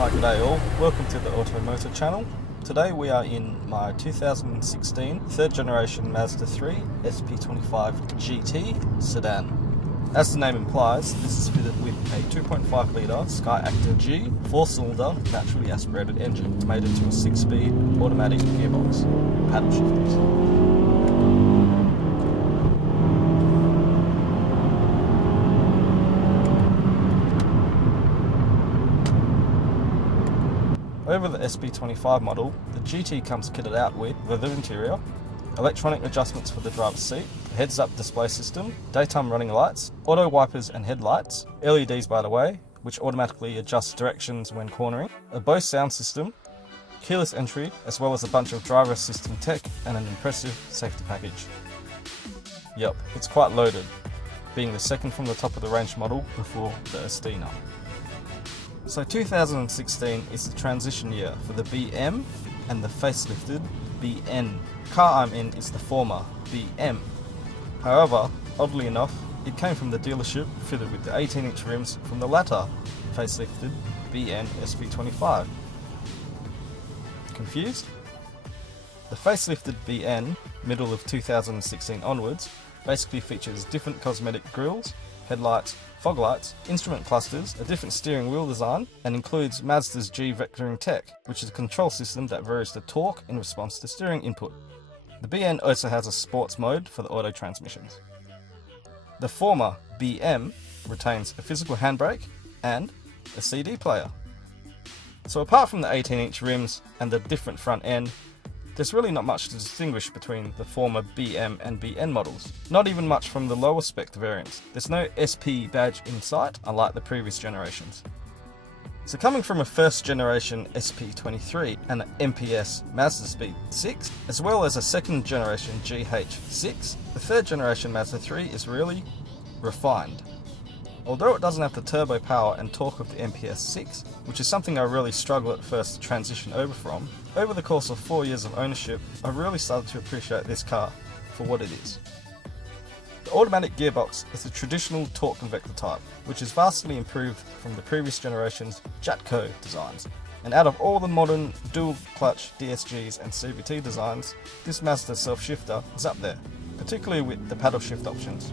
Hi, g'day all. Welcome to the AutoMTR channel. Today we are in my 2016 third generation Mazda 3 SP25GT Sedan. As the name implies, this is fitted with a 2.5 litre skyactiv-g 4-cylinder naturally aspirated engine mated to a 6-speed automatic gearbox with paddle shifters. Over the SP25 model, the GT comes kitted out with leather interior, electronic adjustments for the driver's seat, a heads-up display system, daytime running lights, auto wipers and headlights, LEDs by the way, which automatically adjust directions when cornering, a Bose sound system, keyless entry, as well as a bunch of driver assistant tech and an impressive safety package. Yep, it's quite loaded, being the second from the top of the range model before the Estina. So 2016 is the transition year for the BM and the facelifted BN. The car I'm in is the former BM. However, oddly enough, it came from the dealership fitted with the 18-inch rims from the latter facelifted BN SP25. Confused? The facelifted BN, middle of 2016 onwards, basically features different cosmetic grills, headlights, fog lights, instrument clusters, a different steering wheel design, and includes Mazda's G vectoring tech, which is a control system that varies the torque in response to steering input. The BN also has a sports mode for the auto transmissions. The former BM retains a physical handbrake and a CD player. So apart from the 18-inch rims and the different front end, there's really not much to distinguish between the former BM and BN models. Not even much from the lower spec variants. There's no SP badge in sight, unlike the previous generations. So coming from a first generation SP23 and an MPS Mazda Speed 6, as well as a second generation GH6, the third generation Mazda 3 is really refined. Although it doesn't have the turbo power and torque of the MPS 6, which is something I really struggled at first to transition over from, over the course of 4 years of ownership, I've really started to appreciate this car for what it is. The automatic gearbox is the traditional torque convector type, which is vastly improved from the previous generation's Jatco designs. And out of all the modern dual clutch DSGs and CVT designs, this Mazda self-shifter is up there, particularly with the paddle shift options.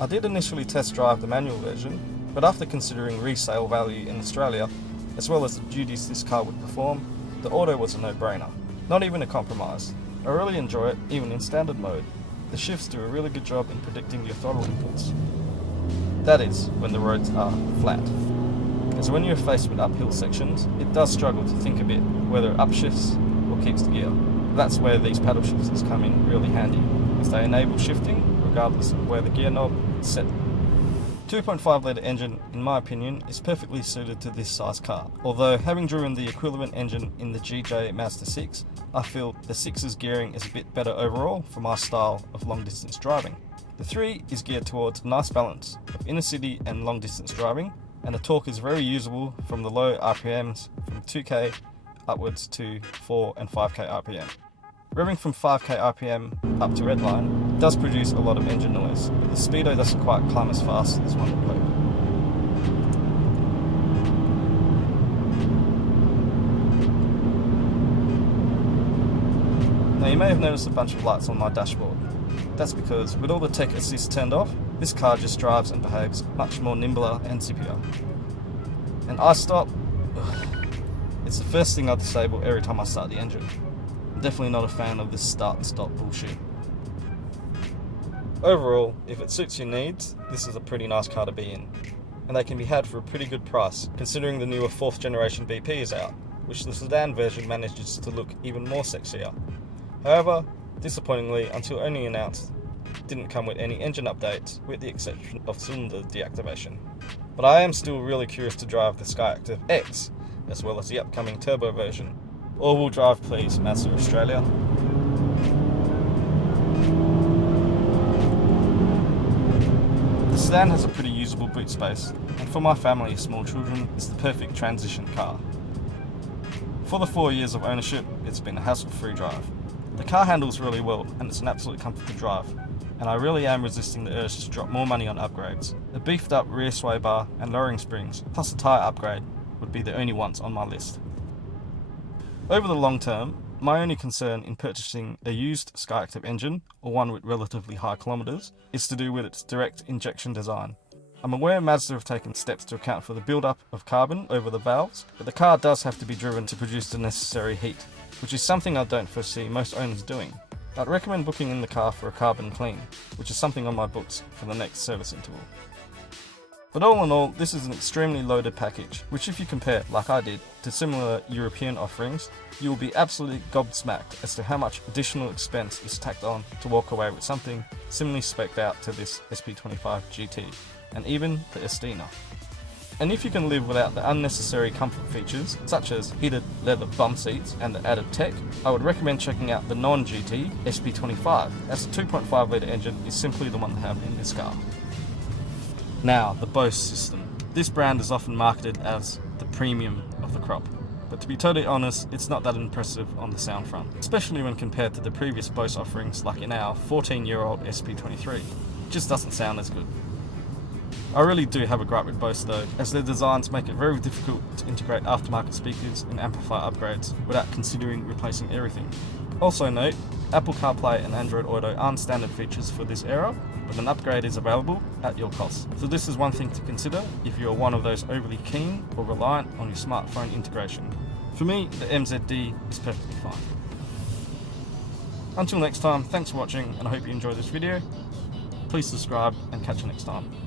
I did initially test drive the manual version, but after considering resale value in Australia, as well as the duties this car would perform, the auto was a no-brainer. Not even a compromise. I really enjoy it even in standard mode. The shifts do a really good job in predicting your throttle inputs. That is, when the roads are flat. As when you're faced with uphill sections, it does struggle to think a bit whether it upshifts or keeps the gear. That's where these paddle shifters come in really handy, as they enable shifting regardless of where the gear knob is set. 2.5 litre engine, in my opinion, is perfectly suited to this size car. Although, having driven the equivalent engine in the GJ Mazda 6, I feel the 6's gearing is a bit better overall for my style of long distance driving. The 3 is geared towards a nice balance of inner city and long distance driving, and the torque is very usable from the low RPMs from 2k upwards to 4 and 5k RPM. Revving from 5k RPM up to redline does produce a lot of engine noise, but the speedo doesn't quite climb as fast as one would hope. Now you may have noticed a bunch of lights on my dashboard. That's because with all the tech assist turned off, this car just drives and behaves much more nimbler and zippier. And iStop, it's the first thing I disable every time I start the engine. I'm definitely not a fan of this start and stop bullshit. Overall, if it suits your needs, this is a pretty nice car to be in. And they can be had for a pretty good price, considering the newer 4th generation BP is out, which the sedan version manages to look even more sexier. However, disappointingly, until only announced, it didn't come with any engine updates, with the exception of cylinder deactivation. But I am still really curious to drive the skyactiv-x, as well as the upcoming turbo version. All-wheel drive please, Mazda Australia. The sedan has a pretty usable boot space, and for my family of small children, it's the perfect transition car. For the 4 years of ownership, it's been a hassle-free drive. The car handles really well, and it's an absolute comfort to drive, and I really am resisting the urge to drop more money on upgrades. A beefed up rear sway bar and lowering springs, plus a tyre upgrade, would be the only ones on my list. Over the long term, my only concern in purchasing a used Skyactiv engine, or one with relatively high kilometres, is to do with its direct injection design. I'm aware Mazda have taken steps to account for the build-up of carbon over the valves, but the car does have to be driven to produce the necessary heat, which is something I don't foresee most owners doing. I'd recommend booking in the car for a carbon clean, which is something on my books for the next service interval. But all in all, this is an extremely loaded package, which if you compare, like I did, to similar European offerings, you will be absolutely gobsmacked as to how much additional expense is tacked on to walk away with something similarly spec'd out to this SP25GT, and even the Estina. And if you can live without the unnecessary comfort features, such as heated leather bum seats and the added tech, I would recommend checking out the non-GT SP25, as the 2.5 litre engine is simply the one to have in this car. Now, the Bose system. This brand is often marketed as the premium of the crop, but to be totally honest, it's not that impressive on the sound front, especially when compared to the previous Bose offerings like in our 14-year-old SP23. It just doesn't sound as good. I really do have a gripe with Bose though, as their designs make it very difficult to integrate aftermarket speakers and amplifier upgrades without considering replacing everything. Also note, Apple CarPlay and Android Auto aren't standard features for this era, but an upgrade is available at your cost. So this is one thing to consider if you are one of those overly keen or reliant on your smartphone integration. For me, the MZD is perfectly fine. Until next time, thanks for watching and I hope you enjoyed this video. Please subscribe and catch you next time.